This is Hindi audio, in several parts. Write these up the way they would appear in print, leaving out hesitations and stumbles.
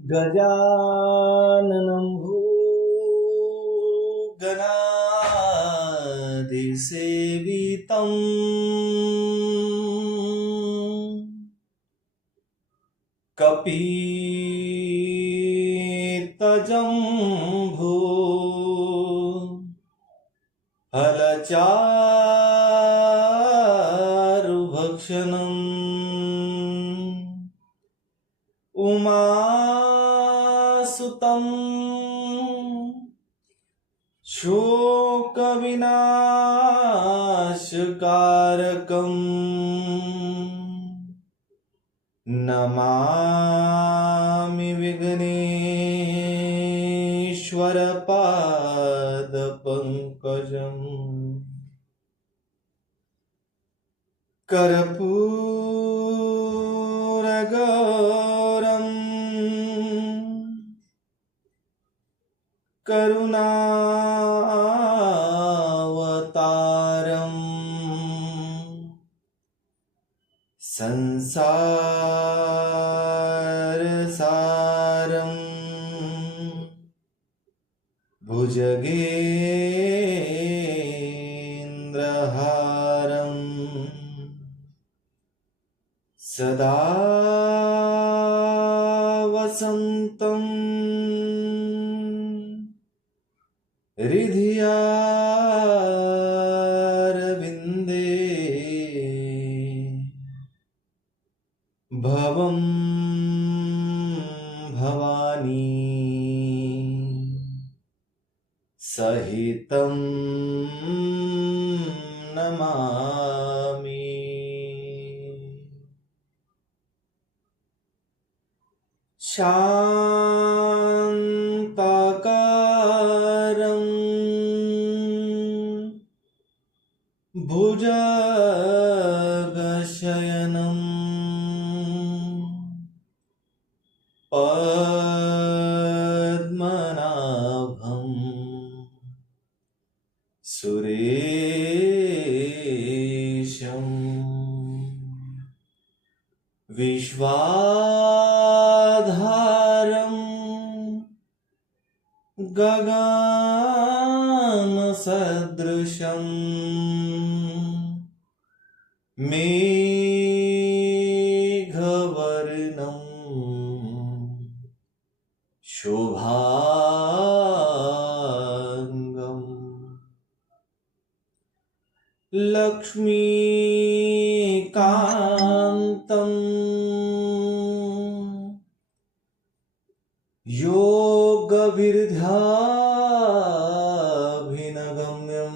गजाननं भूगणादिसेवितम् कपीतजम्भो फलचारुभक्षणम् उमासुतं शोकविनाशकारकम् नमामि विघ्नेश्वरपादपङ्कजम् कर्पूरगौरम् करुणावतारम् संसारसारम् भुजगेन्द्रहारम् सदा वसन्तम् हृदयारविन्दे भवं भवानी सहितं नमामि। शान्ताकारं भुजगशयनं पद्मनाभं सुरेशं विश्वाधारं गगनसदृशं मेघवर्णं शुभांगं लक्ष्मीकान्तं योगविद्याभिनगम्यं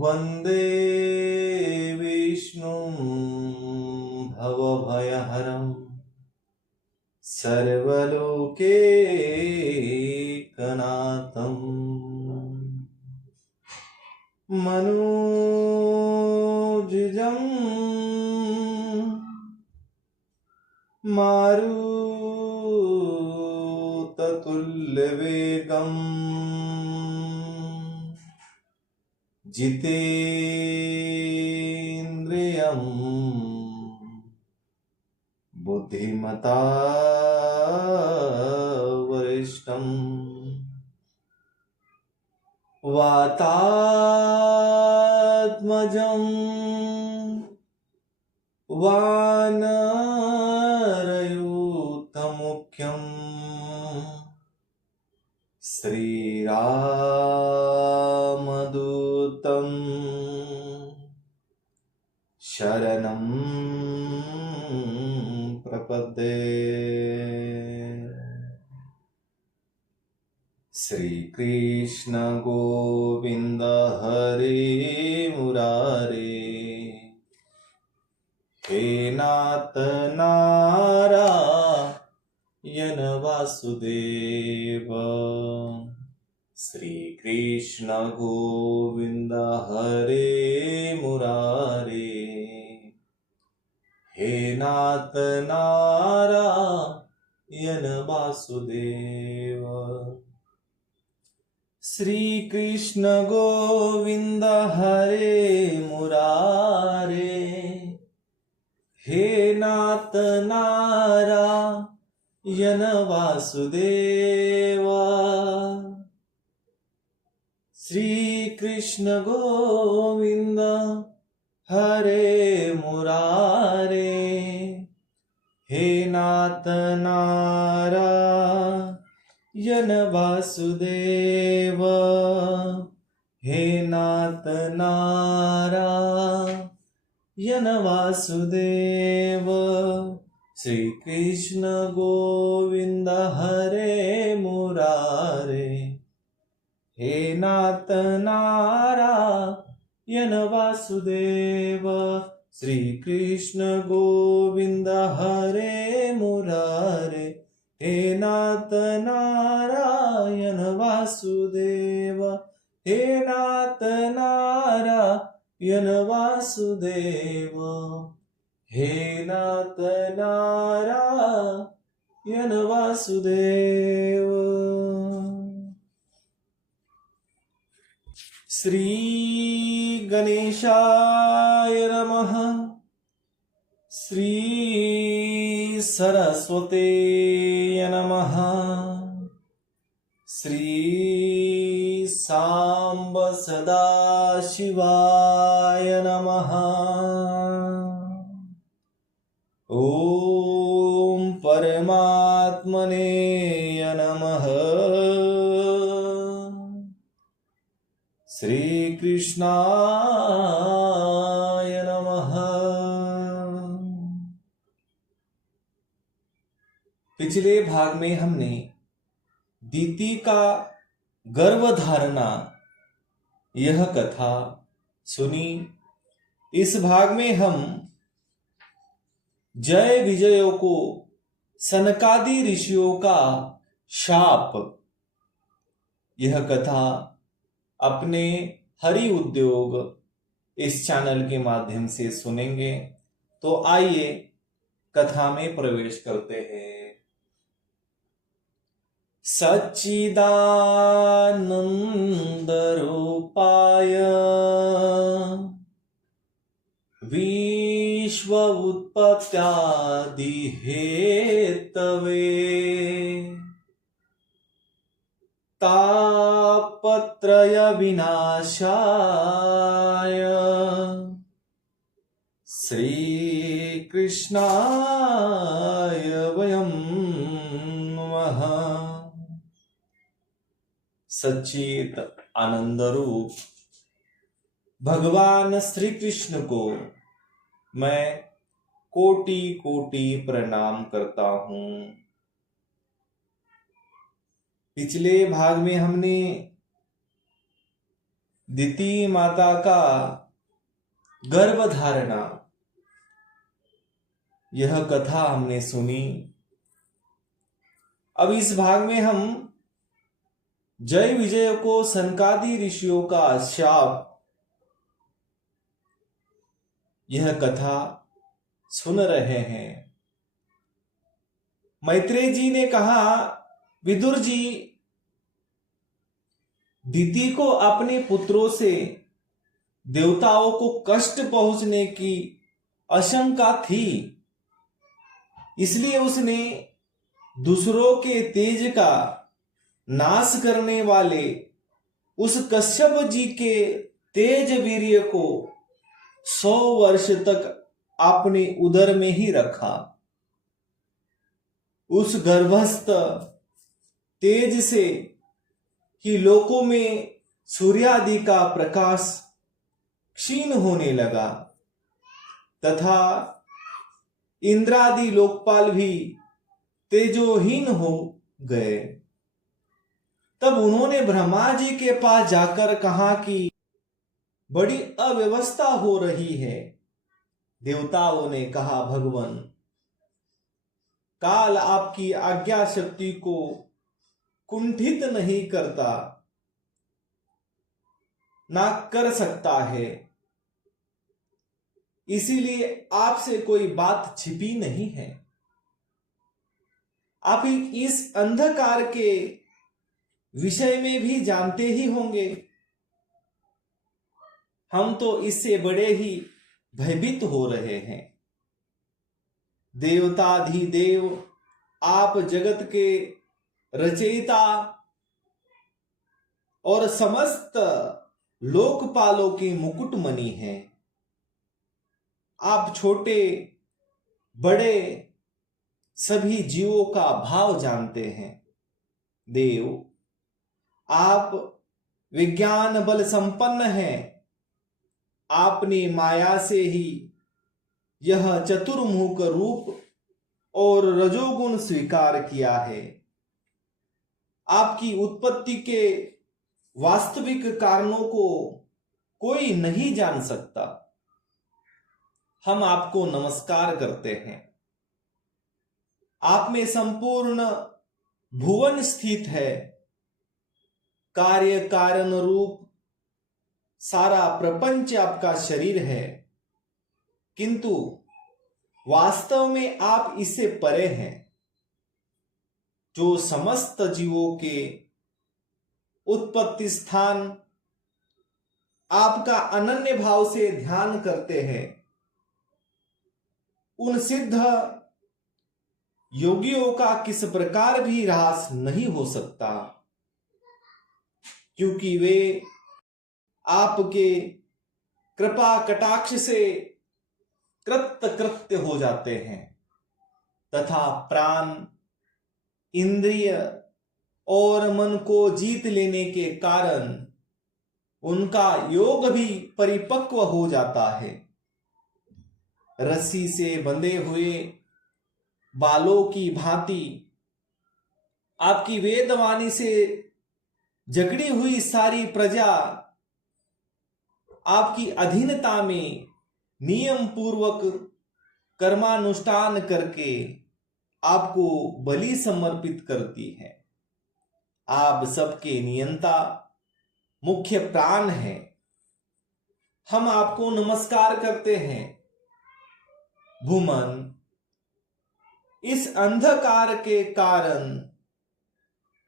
वन्दे विष्णुं भवभयहरं सर्वलोकैकनाथम् मनोजं मारुततुल्यवेगम् जितेन्द्रियं बुद्धिमता वरिष्ठं वातात्मजं वानरयूथमुख्यं श्रीरामदूतं शरणं प्रपद्ये। श्रीकृष्ण गोविंद हरे मुरारे, हे नाथ नारायण वासुदेव। श्रीकृष्ण गोविंद हरे मुरारे, हे नाथ नारायण वासुदेव। श्री कृष्ण गोविंद हरे मुरारे, हे नाथ नारायण वासुदेव, श्री कृष्ण गोविंद हरे मुरारे, हे नाथ नारायण वासुदेव, हे नाथ नारायण वासुदेव, श्री कृष्ण गोविंद हरे मुरारे, हे नाथ नारायण वासुदेव, श्री कृष्ण गोविंद हरे मुरारे, हे नाथ नारायण वासुदेव, हे नाथ नारायण वासुदेव, हे नाथ नारायण वासुदेव। श्री गणेशाय नमः, श्री सरस्वते नमः, श्री सांब सदाशिवाय नमः। ओम परमात्मने नमः। श्री कृष्णाय नमः। पिछले भाग में हमने दीति का गर्भधारणा यह कथा सुनी। इस भाग में हम जय विजयों को सनकादि ऋषियों का शाप यह कथा अपने हरि उद्योग इस चैनल के माध्यम से सुनेंगे। तो आइए कथा में प्रवेश करते हैं। सच्चिदानंद रूपाय विश्व उत्पत्त्यादि हेतवे तापत्रय विनाशाय श्री कृष्णाय वयं नमः। सच्चित आनंद रूप भगवान श्री कृष्ण को मैं कोटि कोटि प्रणाम करता हूं। पिछले भाग में हमने दिति माता का गर्भधारणा यह कथा हमने सुनी। अब इस भाग में हम जय विजय को सनकादि ऋषियों का शाप यह कथा सुन रहे हैं। मैत्रेय जी ने कहा, विदुर जी, दिति को अपने पुत्रों से देवताओं को कष्ट पहुंचने की आशंका थी, इसलिए उसने दूसरों के तेज का नाश करने वाले उस कश्यप जी के तेज वीर्य को 100 वर्ष तक अपने उदर में ही रखा। उस गर्भस्थ तेज से ही लोकों में सूर्यादि का प्रकाश क्षीण होने लगा तथा इंद्रादि लोकपाल भी तेजोहीन हो गए। तब उन्होंने ब्रह्मा जी के पास जाकर कहा कि बड़ी अव्यवस्था हो रही है। देवताओं ने कहा, भगवान, काल आपकी आज्ञा शक्ति को कुंठित नहीं करता, ना कर सकता है, इसीलिए आपसे कोई बात छिपी नहीं है। आप इस अंधकार के विषय में भी जानते ही होंगे। हम तो इससे बड़े ही भयभीत हो रहे हैं। देवताधिदेव, आप जगत के रचयिता और समस्त लोकपालों की मुकुटमणि हैं। आप छोटे बड़े सभी जीवों का भाव जानते हैं। देव, आप विज्ञान बल संपन्न हैं। आपने माया से ही यह चतुर्मुख रूप और रजोगुण स्वीकार किया है। आपकी उत्पत्ति के वास्तविक कारणों को कोई नहीं जान सकता। हम आपको नमस्कार करते हैं। आप में संपूर्ण भुवन स्थित है। कार्य कारण रूप सारा प्रपंच आपका शरीर है, किंतु वास्तव में आप इससे परे हैं। जो समस्त जीवों के उत्पत्ति स्थान आपका अनन्य भाव से ध्यान करते हैं, उन सिद्ध योगियों का किस प्रकार भी ह्रास नहीं हो सकता, क्योंकि वे आपके कृपा कटाक्ष से कृत्य हो जाते हैं तथा प्राण, इंद्रिय और मन को जीत लेने के कारण उनका योग भी परिपक्व हो जाता है। रस्सी से बंधे हुए बालों की भांति आपकी वेदवाणी से जकड़ी हुई सारी प्रजा आपकी अधीनता में नियम पूर्वक कर्मानुष्ठान करके आपको बलि समर्पित करती है। आप सबके नियंता मुख्य प्राण हैं। हम आपको नमस्कार करते हैं। भूमन, इस अंधकार के कारण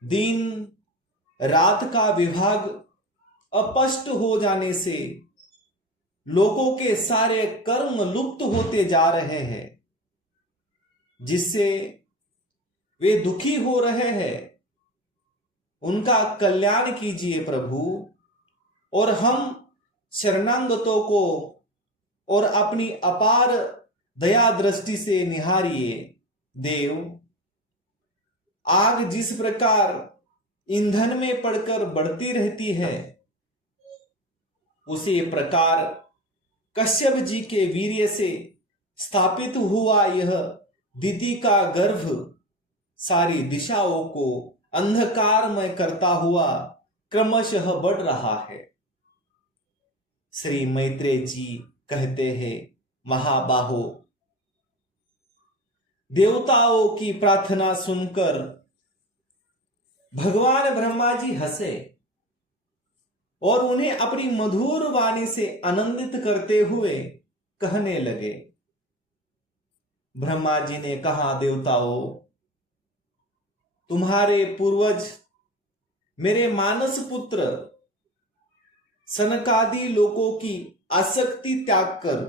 दिन रात का विभाग अस्पष्ट हो जाने से लोगों के सारे कर्म लुप्त होते जा रहे हैं, जिससे वे दुखी हो रहे हैं। उनका कल्याण कीजिए प्रभु, और हम शरणागतों को और अपनी अपार दया दृष्टि से निहारिए। देव, आग जिस प्रकार ईंधन में पड़कर बढ़ती रहती है, उसी प्रकार कश्यप जी के वीर्य से स्थापित हुआ यह दिति का गर्भ सारी दिशाओं को अंधकारमय करता हुआ क्रमशः बढ़ रहा है। श्री मैत्रेय जी कहते हैं, महाबाहो, देवताओं की प्रार्थना सुनकर भगवान ब्रह्मा जी हंसे और उन्हें अपनी मधुर वाणी से आनंदित करते हुए कहने लगे। ब्रह्मा जी ने कहा, देवताओं, तुम्हारे पूर्वज मेरे मानस पुत्र सनकादि लोकों की आसक्ति त्याग कर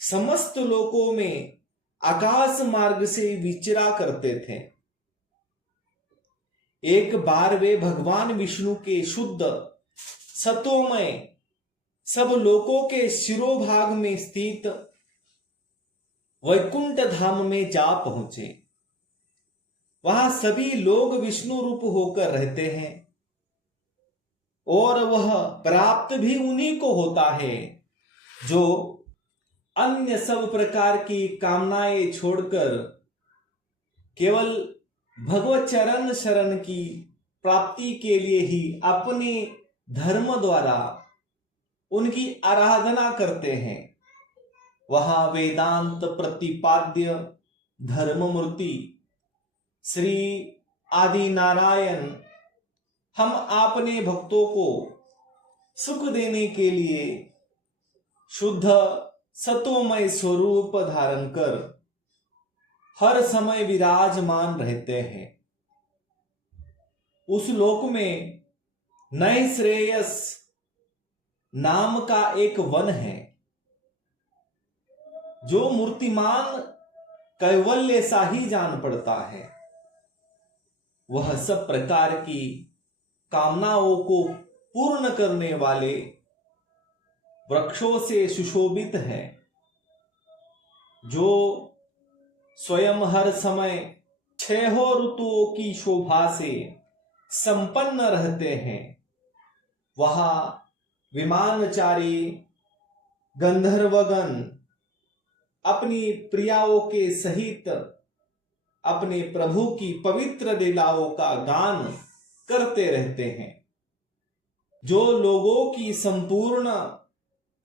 समस्त लोकों में आकाश मार्ग से विचरा करते थे। एक बार वे भगवान विष्णु के शुद्ध सत्वमय सब लोकों के शिरोभाग में स्थित वैकुंठ धाम में जा पहुंचे। वहां सभी लोग विष्णु रूप होकर रहते हैं और वह प्राप्त भी उन्हीं को होता है जो अन्य सब प्रकार की कामनाएं छोड़कर केवल भगवत चरण शरण की प्राप्ति के लिए ही अपने धर्म द्वारा उनकी आराधना करते हैं। वहां वेदांत प्रतिपाद्य धर्ममूर्ति श्री आदि नारायण हम अपने भक्तों को सुख देने के लिए शुद्ध सत्वमय स्वरूप धारण कर हर समय विराजमान रहते हैं। उस लोक में नए श्रेयस नाम का एक वन है, जो मूर्तिमान कैवल्य सा ही जान पड़ता है, वह सब प्रकार की कामनाओं को पूर्ण करने वाले वृक्षों से सुशोभित है, जो स्वयं हर समय 6 ऋतुओं की शोभा से संपन्न रहते हैं। वहां विमानचारी गंधर्वगण अपनी प्रियाओं के सहित अपने प्रभु की पवित्र लीलाओं का गान करते रहते हैं, जो लोगों की संपूर्ण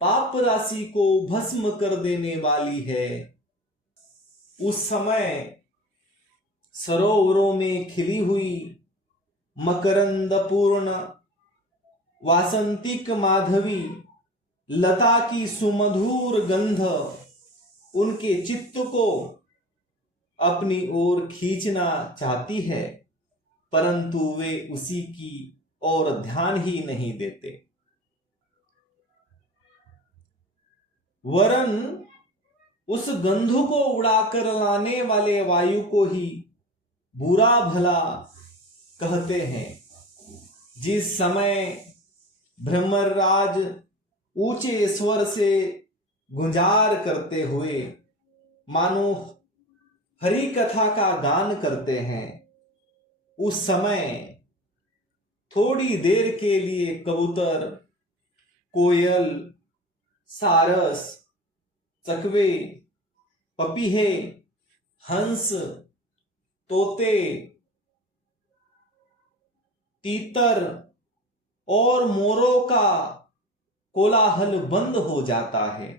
पाप राशि को भस्म कर देने वाली है। उस समय सरोवरों में खिली हुई मकरंद पूर्ण वासंतिक माधवी लता की सुमधुर गंध उनके चित्त को अपनी ओर खींचना चाहती है, परंतु वे उसी की ओर ध्यान ही नहीं देते, वरन उस गंध को उड़ाकर लाने वाले वायु को ही बुरा भला कहते हैं। जिस समय ब्रह्मराज ऊंचे स्वर से गुंजार करते हुए मानो हरि कथा का गान करते हैं, उस समय थोड़ी देर के लिए कबूतर, कोयल, सारस, चकवे, पपीहे, हंस, तोते, तीतर और मोरों का कोलाहल बंद हो जाता है,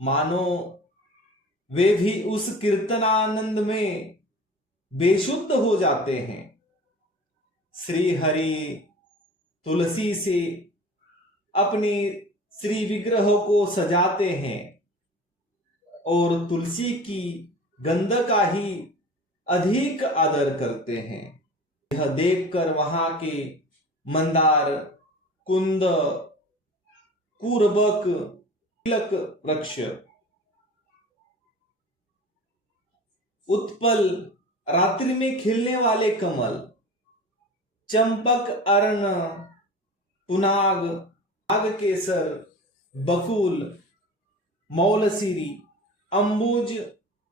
मानो वे भी उस कीर्तनानंद में बेशुद्ध हो जाते हैं। श्री हरि तुलसी से अपने श्री विग्रह को सजाते हैं और तुलसी की गंध का ही अधिक आदर करते हैं। यह देखकर वहां के मंदार, कुंद, कुरबक, तिलक वृक्ष, उत्पल रात्रि में खिलने वाले कमल, चंपक, अर्ण, पुनाग, नागकेसर, बकुल, मौलसिरी, अंबुज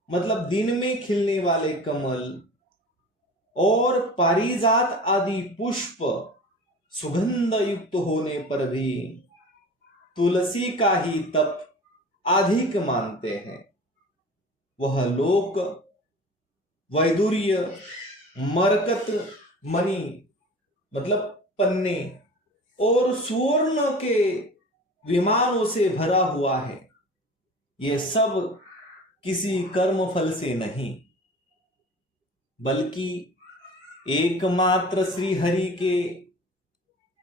मतलब दिन में खिलने वाले कमल और पारिजात आदि पुष्प सुगंध युक्त होने पर भी तुलसी का ही तप अधिक मानते हैं। वह लोक वैदुर्य, मरकत मणि मतलब पन्ने और सुवर्ण के विमानों से भरा हुआ है। यह सब किसी कर्म फल से नहीं, बल्कि एकमात्र श्री हरि के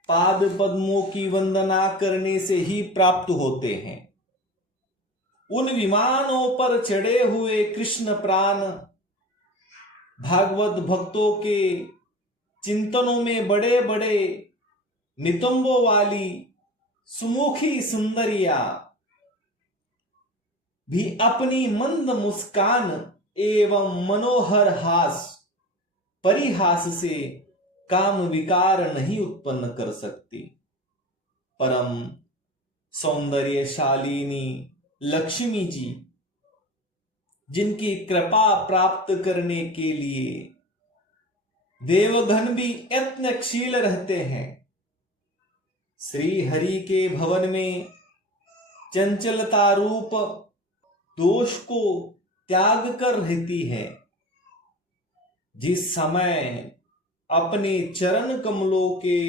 पाद पद्मों की वंदना करने से ही प्राप्त होते हैं। उन विमानों पर चढ़े हुए कृष्ण प्राण भागवत भक्तों के चिंतनों में बड़े बड़े नितंबों वाली सुमुखी सुंदरिया भी अपनी मंद मुस्कान एवं मनोहर हास परिहास से काम विकार नहीं उत्पन्न कर सकती। परम सौंदर्यशालिनी लक्ष्मी जी, जिनकी कृपा प्राप्त करने के लिए देवगण भी यत्नशील रहते हैं, श्री हरि के भवन में चंचलता रूप दोष को त्याग कर रहती है। जिस समय अपने चरण कमलों के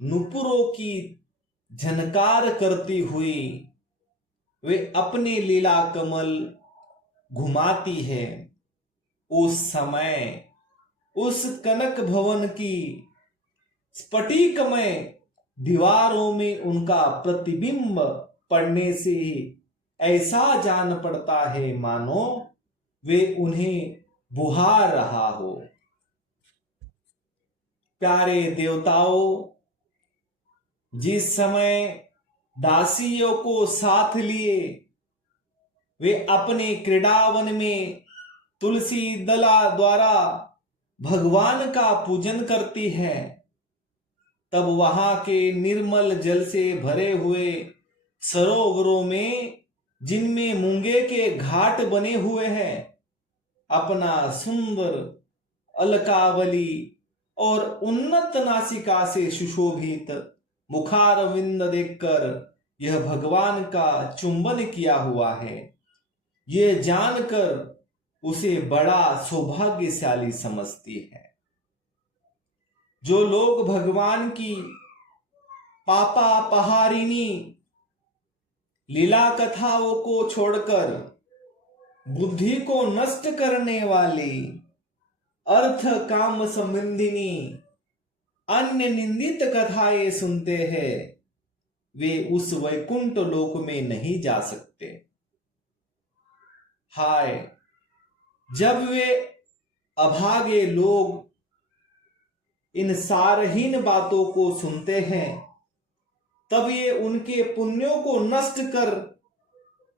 नुपुरों की झनकार करती हुई वे अपने लीला कमल घुमाती है, उस समय उस कनक भवन की स्फटिकमय दीवारों में उनका प्रतिबिंब पड़ने से ऐसा जान पड़ता है मानो वे उन्हें बुहार रहा हो। प्यारे देवताओं, जिस समय दासियों को साथ लिए वे अपने क्रीड़ावन में तुलसी दला द्वारा भगवान का पूजन करती है, तब वहां के निर्मल जल से भरे हुए सरोवरों में, जिनमें मूंगे के घाट बने हुए हैं, अपना सुंदर अलकावली और उन्नत नासिका से सुशोभित मुखारविंद देखकर यह भगवान का चुंबन किया हुआ है, ये जानकर उसे बड़ा सौभाग्यशाली समझती है। जो लोग भगवान की पापा पहारिणी लीला कथाओं को छोड़कर बुद्धि को नष्ट करने वाली अर्थ काम संबंधिनी अन्य निंदित कथाएं सुनते हैं, वे उस वैकुंठ लोक में नहीं जा सकते। हाय, जब वे अभागे लोग इन सारहीन बातों को सुनते हैं, तब ये उनके पुण्यों को नष्ट कर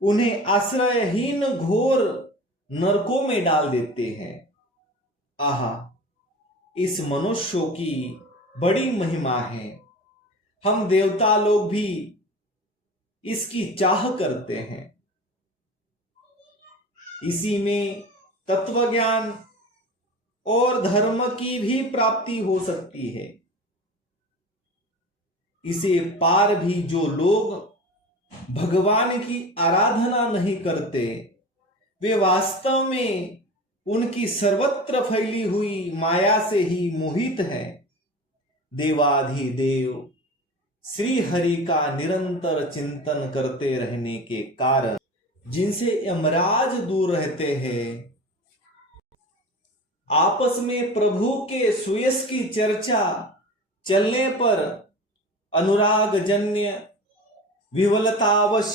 उन्हें आश्रयहीन घोर नरकों में डाल देते हैं। आहा, इस मनुष्यों की बड़ी महिमा है। हम देवता लोग भी इसकी चाह करते हैं। इसी में तत्व ज्ञान और धर्म की भी प्राप्ति हो सकती है। इसे पार भी जो लोग भगवान की आराधना नहीं करते, वे वास्तव में उनकी सर्वत्र फैली हुई माया से ही मोहित है। देवाधिदेव श्री हरि का निरंतर चिंतन करते रहने के कारण जिनसे यमराज दूर रहते हैं, आपस में प्रभु के सुयश की चर्चा चलने पर अनुराग जन्य विवलतावश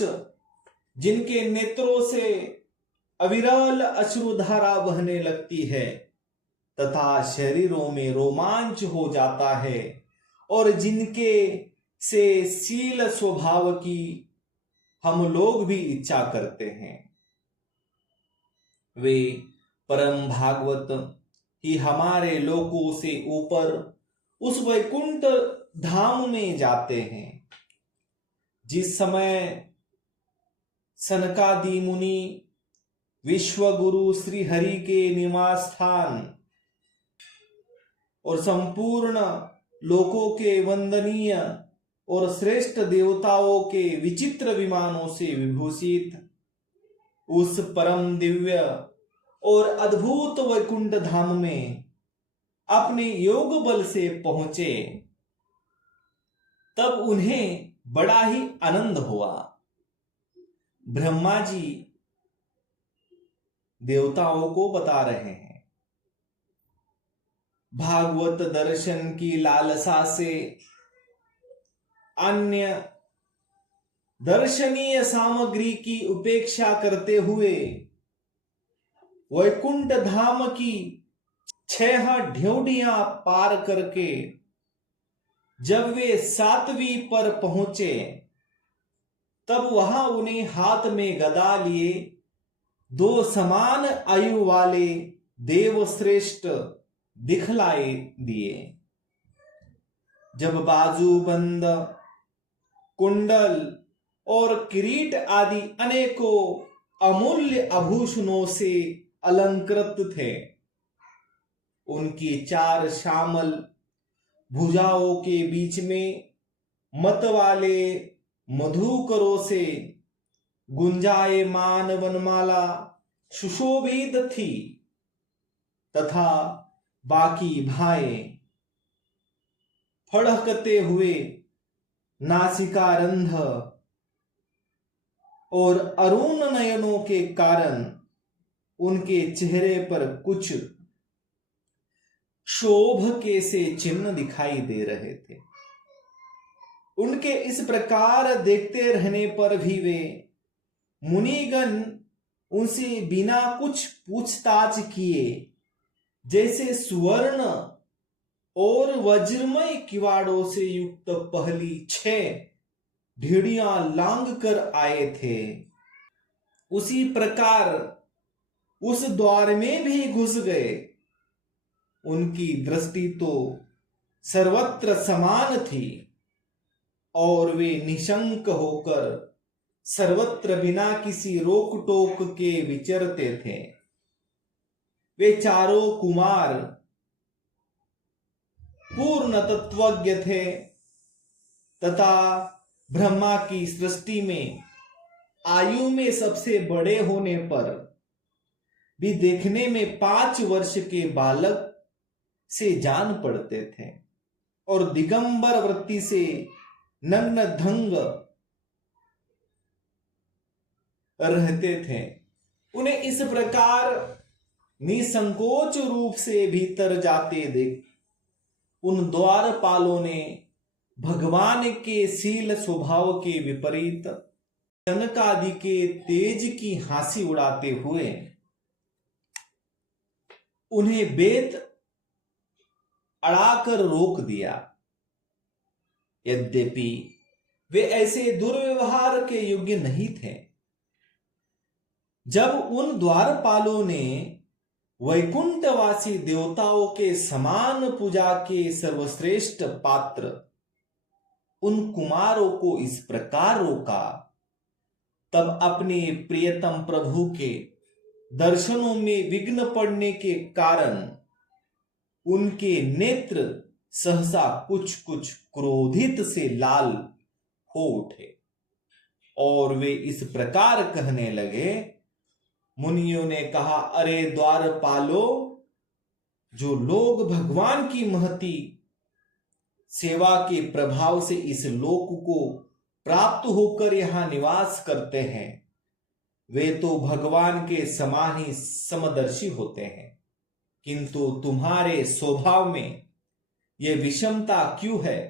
जिनके नेत्रों से अविरल अश्रुधारा बहने लगती है तथा शरीरों में रोमांच हो जाता है, और जिनके से शील स्वभाव की हम लोग भी इच्छा करते हैं, वे परम भागवत ही हमारे लोकों से ऊपर उस वैकुंठ धाम में जाते हैं। जिस समय सनकादि मुनि विश्व गुरु श्री हरि के निवास स्थान और संपूर्ण लोकों के वंदनीय और श्रेष्ठ देवताओं के विचित्र विमानों से विभूषित उस परम दिव्य और अद्भुत वैकुंठ धाम में अपने योग बल से पहुंचे, तब उन्हें बड़ा ही आनंद हुआ। ब्रह्मा जी देवताओं को बता रहे हैं, भागवत दर्शन की लालसा से अन्य दर्शनीय सामग्री की उपेक्षा करते हुए वैकुंठ धाम की 6 ढ्योढ़ियां पार करके जब वे 7वीं पर पहुंचे, तब वहां उन्हें हाथ में गदा लिए 2 समान आयु वाले देवश्रेष्ठ दिखलाई दिए। जब बाजूबंद, कुंडल और किरीट आदि अनेकों अमूल्य आभूषणों से अलंकृत थे, उनकी 4 श्यामल भुजाओं के बीच में मत वाले मधुकरों से गुंजायमान वनमाला सुशोभित थी तथा बाकी भाएं फड़कते हुए नासिका रंध्र और अरुण नयनों के कारण उनके चेहरे पर कुछ शोभ के से चिन्ह दिखाई दे रहे थे। उनके इस प्रकार देखते रहने पर भी वे मुनिगण उनसे बिना कुछ पूछताछ किए जैसे सुवर्ण और वज्रमय किवाड़ों से युक्त पहली 6 ढीढ़ियां लांग कर आए थे, उसी प्रकार उस द्वार में भी घुस गए। उनकी दृष्टि तो सर्वत्र समान थी और वे निशंक होकर सर्वत्र बिना किसी रोक टोक के विचरते थे। वे चारों कुमार पूर्ण तत्वज्ञ थे तथा ब्रह्मा की सृष्टि में आयु में सबसे बड़े होने पर भी देखने में 5 वर्ष के बालक से जान पड़ते थे और दिगंबर वृत्ति से नग्न धंग रहते थे। उन्हें इस प्रकार निसंकोच रूप से भीतर जाते देख उन द्वारपालों ने भगवान के शील स्वभाव के विपरीत जनकादि के तेज की हंसी उड़ाते हुए उन्हें बेत अड़ाकर रोक दिया। यद्यपि वे ऐसे दुर्व्यवहार के योग्य नहीं थे। जब उन द्वारपालों ने वैकुंठवासी देवताओं के समान पूजा के सर्वश्रेष्ठ पात्र उन कुमारों को इस प्रकार रोका, तब अपने प्रियतम प्रभु के दर्शनों में विघ्न पड़ने के कारण उनके नेत्र सहसा कुछ कुछ क्रोधित से लाल हो उठे और वे इस प्रकार कहने लगे। मुनियों ने कहा, अरे द्वारपालो, जो लोग भगवान की महती सेवा के प्रभाव से इस लोक को प्राप्त होकर यहां निवास करते हैं, वे तो भगवान के समान ही समदर्शी होते हैं, किंतु तुम्हारे स्वभाव में यह विषमता क्यों है?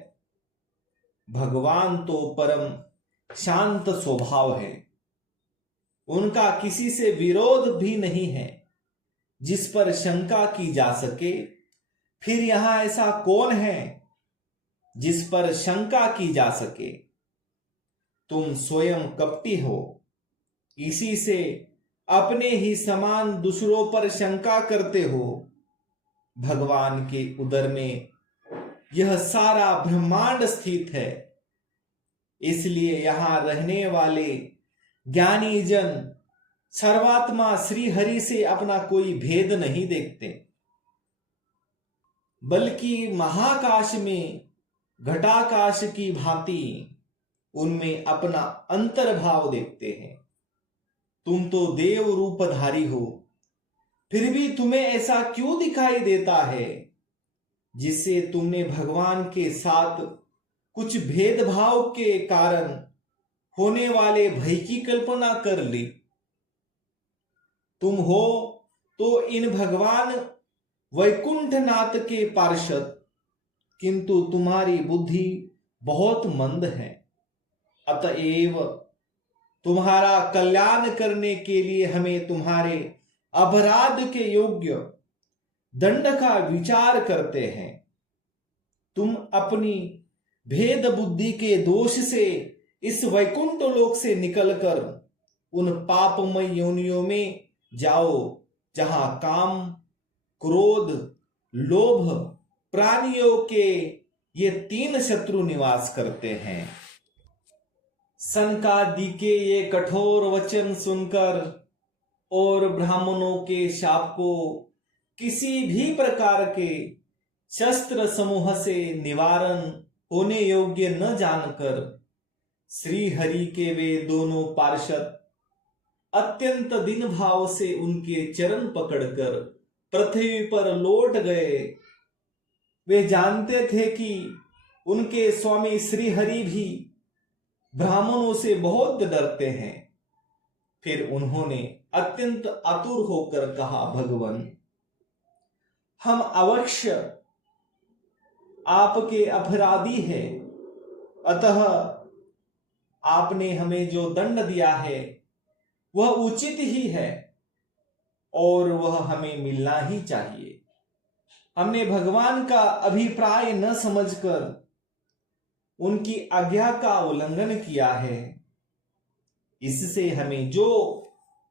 भगवान तो परम शांत स्वभाव है, उनका किसी से विरोध भी नहीं है जिस पर शंका की जा सके। फिर यहां ऐसा कौन है जिस पर शंका की जा सके? तुम स्वयं कपटी हो, इसी से अपने ही समान दूसरों पर शंका करते हो। भगवान के उदर में यह सारा ब्रह्मांड स्थित है, इसलिए यहां रहने वाले ज्ञानी जन सर्वात्मा श्री हरि से अपना कोई भेद नहीं देखते, बल्कि महाकाश में घटाकाश की भांति उनमें अपना अंतर्भाव देखते हैं। तुम तो देव रूपधारी हो, फिर भी तुम्हें ऐसा क्यों दिखाई देता है जिससे तुमने भगवान के साथ कुछ भेदभाव के कारण होने वाले भय की कल्पना कर ली? तुम हो तो इन भगवान वैकुंठनाथ के पार्षद, किंतु तुम्हारी बुद्धि बहुत मंद है। अतएव तुम्हारा कल्याण करने के लिए हमें तुम्हारे अपराध के योग्य दंड का विचार करते हैं। तुम अपनी भेद बुद्धि के दोष से इस वैकुंठ लोक से निकलकर उन पापमय योनियों में जाओ जहां काम, क्रोध, लोभ प्राणियों के ये 3 शत्रु निवास करते हैं। सनकादि के ये कठोर वचन सुनकर और ब्राह्मणों के शाप को किसी भी प्रकार के शस्त्र समूह से निवारण होने योग्य न जानकर श्री हरि के वे दोनों पार्षद अत्यंत दीन भाव से उनके चरण पकड़कर पृथ्वी पर लौट गए। वे जानते थे कि उनके स्वामी श्री हरि भी ब्राह्मणों से बहुत डरते हैं। फिर उन्होंने अत्यंत आतुर होकर कहा, भगवान, हम अवश्य आपके अपराधी हैं, अतः आपने हमें जो दंड दिया है वह उचित ही है और वह हमें मिलना ही चाहिए। हमने भगवान का अभिप्राय न समझकर उनकी आज्ञा का उल्लंघन किया है, इससे हमें जो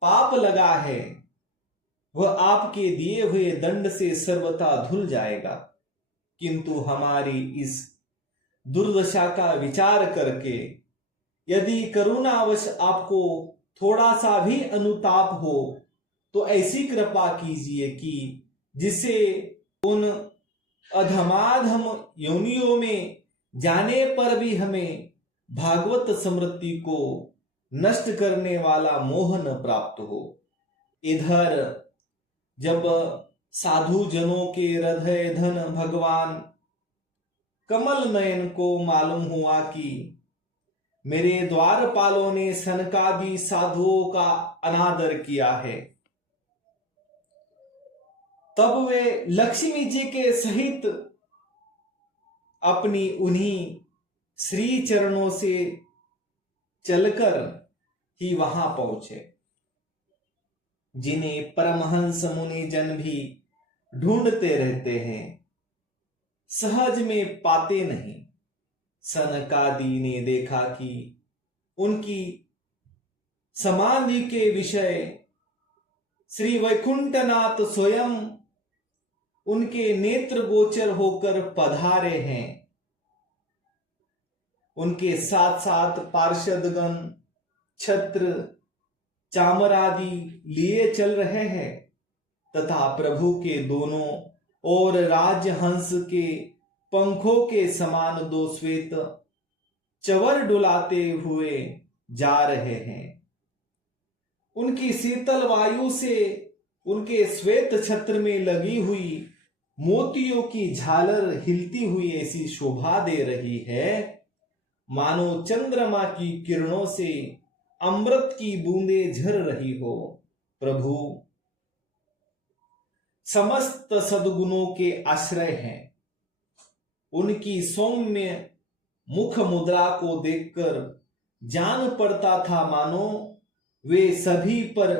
पाप लगा है वह आपके दिए हुए दंड से सर्वथा धुल जाएगा, किंतु हमारी इस दुर्दशा का विचार करके यदि करुणावश आपको थोड़ा सा भी अनुताप हो तो ऐसी कृपा कीजिए कि जिसे उन अधमाधम योनियों में जाने पर भी हमें भागवत स्मृति को नष्ट करने वाला मोह न प्राप्त हो। इधर जब साधु जनों के हृदय धन भगवान कमल नयन को मालूम हुआ कि मेरे द्वारपालों ने सनकादि साधुओं का अनादर किया है, तब वे लक्ष्मी जी के सहित अपनी उन्हीं श्री चरणों से चलकर ही वहां पहुंचे, जिन्हें परमहंस मुनि जन भी ढूंढते रहते हैं, सहज में पाते नहीं। सनकादि ने देखा कि उनकी समाधि के विषय श्री वैकुंठनाथ स्वयं उनके नेत्र गोचर होकर पधारे हैं, उनके साथ साथ पार्षदगण छत्र चामर आदि लिए चल रहे हैं तथा प्रभु के दोनों और राजहंस के पंखों के समान दो श्वेत चवर डुलाते हुए जा रहे हैं। उनकी शीतल वायु से उनके श्वेत छत्र में लगी हुई मोतियों की झालर हिलती हुई ऐसी शोभा दे रही है मानो चंद्रमा की किरणों से अमृत की बूंदें झर रही हो। प्रभु समस्त सद्गुणों के आश्रय हैं। उनकी सौम्य मुख मुद्रा को देखकर जान पड़ता था मानो वे सभी पर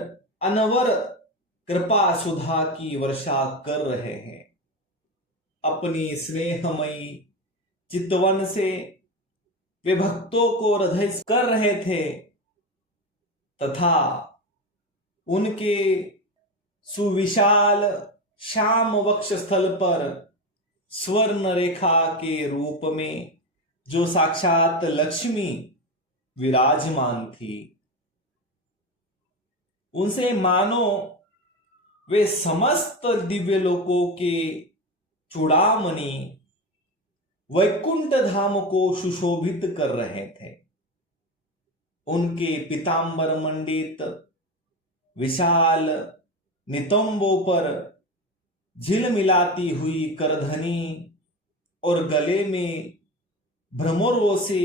अनवर कृपा सुधा की वर्षा कर रहे हैं। अपनी स्नेहमयी चितवन से वे भक्तों को हृदय कर रहे थे तथा उनके सुविशाल श्याम वक्षस्थल पर स्वर्ण रेखा के रूप में जो साक्षात लक्ष्मी विराजमान थी, उनसे मानो वे समस्त दिव्य लोकों के चूड़ामणि वैकुंठ धाम को सुशोभित कर रहे थे। उनके पीतांबर मंडित विशाल नितंबों पर झिलमिलाती हुई करधनी और गले में भ्रमरों से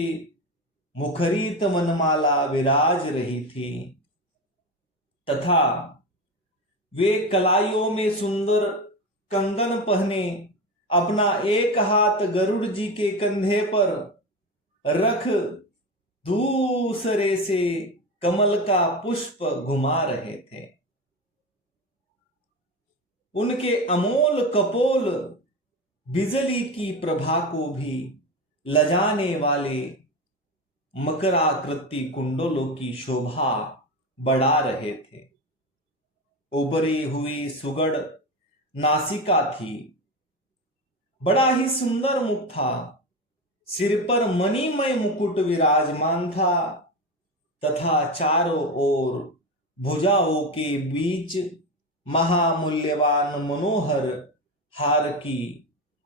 मुखरित मनमाला विराज रही थी तथा वे कलाइयों में सुंदर कंगन पहने अपना एक हाथ गरुड़ जी के कंधे पर रख दूसरे से कमल का पुष्प घुमा रहे थे। उनके अमोल कपोल बिजली की प्रभा को भी लजाने वाले मकराकृति कुंडलों की शोभा बढ़ा रहे थे। उभरी हुई सुगढ़ नासिका थी, बड़ा ही सुंदर मुख था, सिर पर मणिमय मुकुट विराजमान था तथा चारों ओर भुजाओं के बीच महामूल्यवान मनोहर हार की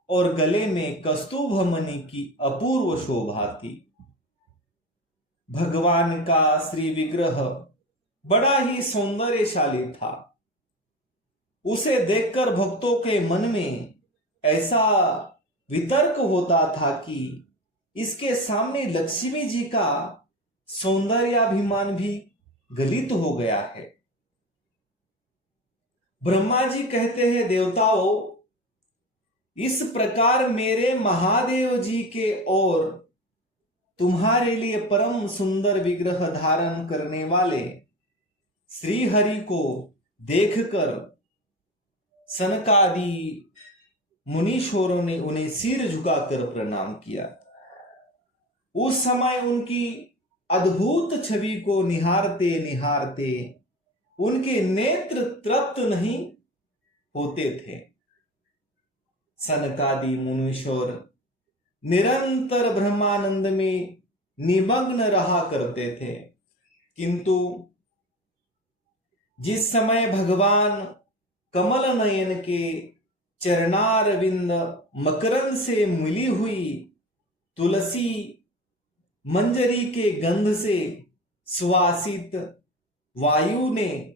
और गले में कस्तूभ मणि की अपूर्व शोभा थी। भगवान का श्री विग्रह बड़ा ही सौंदर्यशाली था। उसे देखकर भक्तों के मन में ऐसा वितर्क होता था कि इसके सामने लक्ष्मी जी का सौंदर्याभिमान भी गलित हो गया है। ब्रह्मा जी कहते हैं, देवताओं, इस प्रकार मेरे महादेव जी के और तुम्हारे लिए परम सुंदर विग्रह धारण करने वाले श्री हरि को देखकर सनकादि मुनीश्वरों ने उन्हें सिर झुकाकर प्रणाम किया। उस समय उनकी अद्भुत छवि को निहारते निहारते उनके नेत्र तृप्त नहीं होते थे। सनकादि मुनीश्वर निरंतर ब्रह्मानंद में निमग्न रहा करते थे, किंतु जिस समय भगवान कमल नयन के चरणारविंद मकरंद से मिली हुई तुलसी मंजरी के गंध से सुवासित वायु ने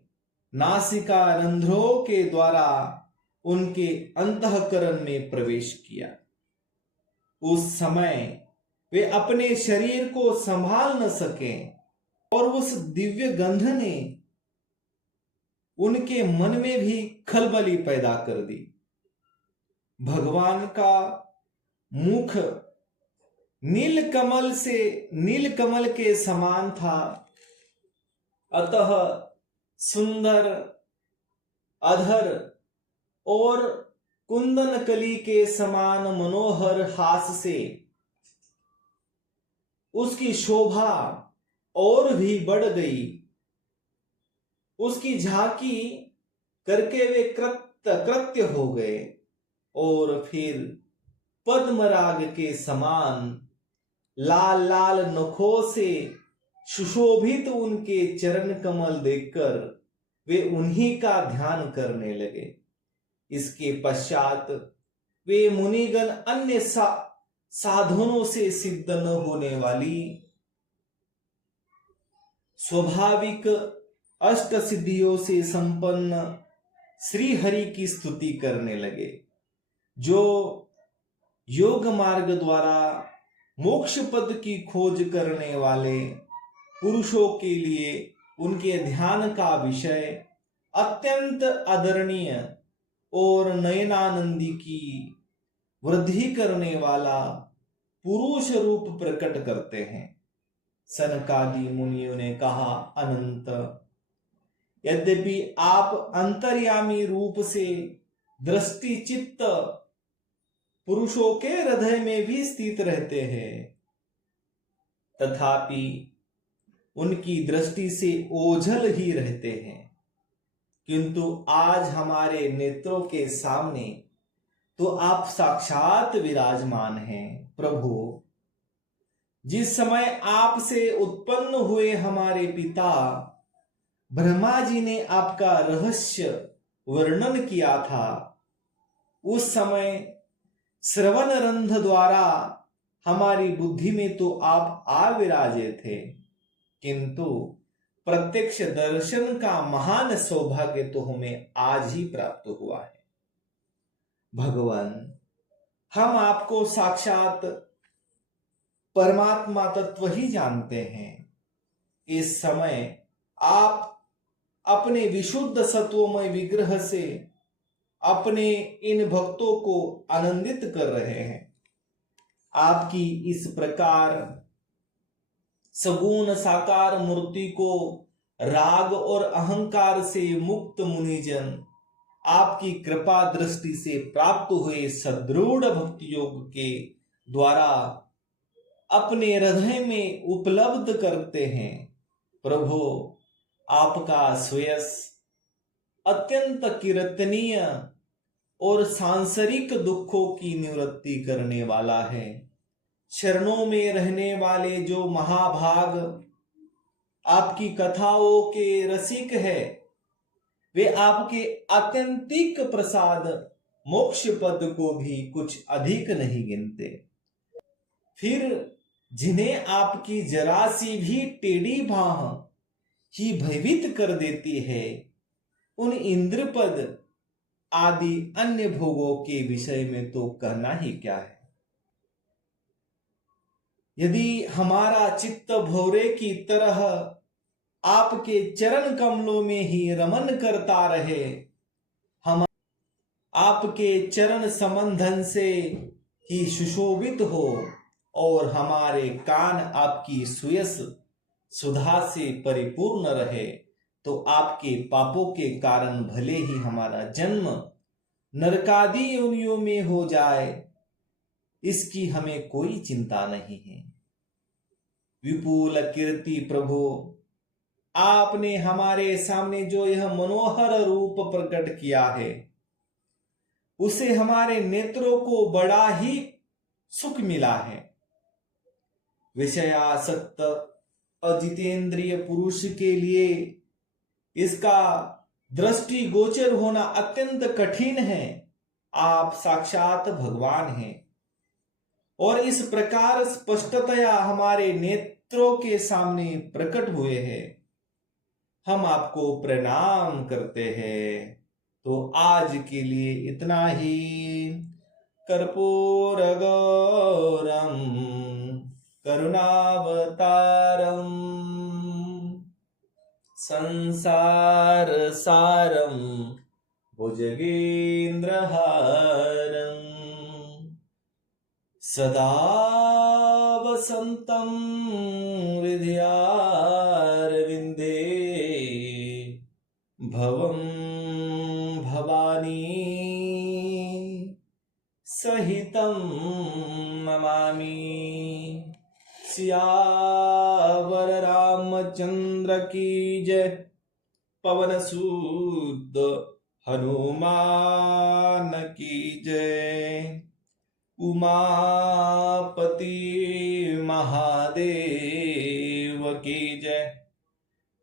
नासिका रंध्रों के द्वारा उनके अंतःकरण में प्रवेश किया, उस समय वे अपने शरीर को संभाल न सके और उस दिव्य गंध ने उनके मन में भी खलबली पैदा कर दी। भगवान का मुख नीलकमल के समान था, अतः सुंदर अधर और कुंदन कली के समान मनोहर हास से उसकी शोभा और भी बढ़ गई। उसकी झांकी करके वे कृत्य हो गए और फिर पद्मराग के समान लाल लाल नखों से सुशोभित उनके चरण कमल देखकर वे उन्हीं का ध्यान करने लगे। इसके पश्चात वे मुनिगण अन्य साधनों से सिद्ध न होने वाली स्वाभाविक अष्ट सिद्धियों से संपन्न श्री हरि की स्तुति करने लगे, जो योग मार्ग द्वारा मोक्ष पद की खोज करने वाले पुरुषों के लिए उनके ध्यान का विषय अत्यंत आदरणीय और नयनानंदी की वृद्धि करने वाला पुरुष रूप प्रकट करते हैं। सनकादि मुनियों ने कहा, अनंत, यद्यपि आप अंतर्यामी रूप से दृष्टि चित्त पुरुषों के हृदय में भी स्थित रहते हैं, तथापि उनकी दृष्टि से ओझल ही रहते हैं, किंतु आज हमारे नेत्रों के सामने तो आप साक्षात विराजमान हैं। प्रभु, जिस समय आपसे उत्पन्न हुए हमारे पिता ब्रह्मा जी ने आपका रहस्य वर्णन किया था, उस समय श्रवण रंध द्वारा हमारी बुद्धि में तो आप आ विराजे थे, किंतु प्रत्यक्ष दर्शन का महान सौभाग्य तो हमें आज ही प्राप्त हुआ है। भगवान, हम आपको साक्षात परमात्मा तत्व ही जानते हैं। इस समय आप अपने विशुद्ध सत्वमय विग्रह से अपने इन भक्तों को आनंदित कर रहे हैं। आपकी इस प्रकार सगुण साकार मूर्ति को राग और अहंकार से मुक्त मुनिजन आपकी कृपा दृष्टि से प्राप्त हुए सदृढ़ भक्ति योग के द्वारा अपने हृदय में उपलब्ध करते हैं। प्रभु, आपका श्रेयस अत्यंत कीर्तनीय और सांसारिक दुखों की निवृत्ति करने वाला है। शरणों में रहने वाले जो महाभाग आपकी कथाओं के रसिक है, वे आपके आत्यंतिक प्रसाद मोक्ष पद को भी कुछ अधिक नहीं गिनते। फिर जिन्हें आपकी जरा सी भी टेढ़ी बाह ही भयभीत कर देती है, उन इंद्रपद आदि अन्य भोगों के विषय में तो कहना ही क्या है। यदि हमारा चित्त भौरे की तरह आपके चरण कमलों में ही रमन करता रहे, हम आपके चरण संबंधन से ही सुशोभित हो और हमारे कान आपकी सुयस सुधा से परिपूर्ण रहे, तो आपके पापों के कारण भले ही हमारा जन्म नरकादि योनियों में हो जाए, इसकी हमें कोई चिंता नहीं है। विपुल कीर्ति प्रभु, आपने हमारे सामने जो यह मनोहर रूप प्रकट किया है, उसे हमारे नेत्रों को बड़ा ही सुख मिला है। विषयासक्त अजितेंद्रिय पुरुष के लिए इसका दृष्टि गोचर होना अत्यंत कठिन है। आप साक्षात भगवान हैं और इस प्रकार स्पष्टतया हमारे नेत्रों के सामने प्रकट हुए हैं। हम आपको प्रणाम करते हैं। तो आज के लिए इतना ही। कर्पूर गौरम करुणावतारम संसार सारम भुजगेन्द्रहारम सदा वसन्तं हृदयारविन्दे भवं भवानी सहितं नमामि। सियावर रामचंद्र की जय। पवन सुत हनुमान की जय। उमापति महादेव की जय।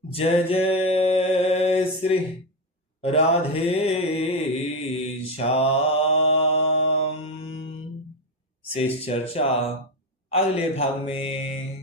जय जय श्री राधे श्याम। शेष चर्चा अगले भाग में।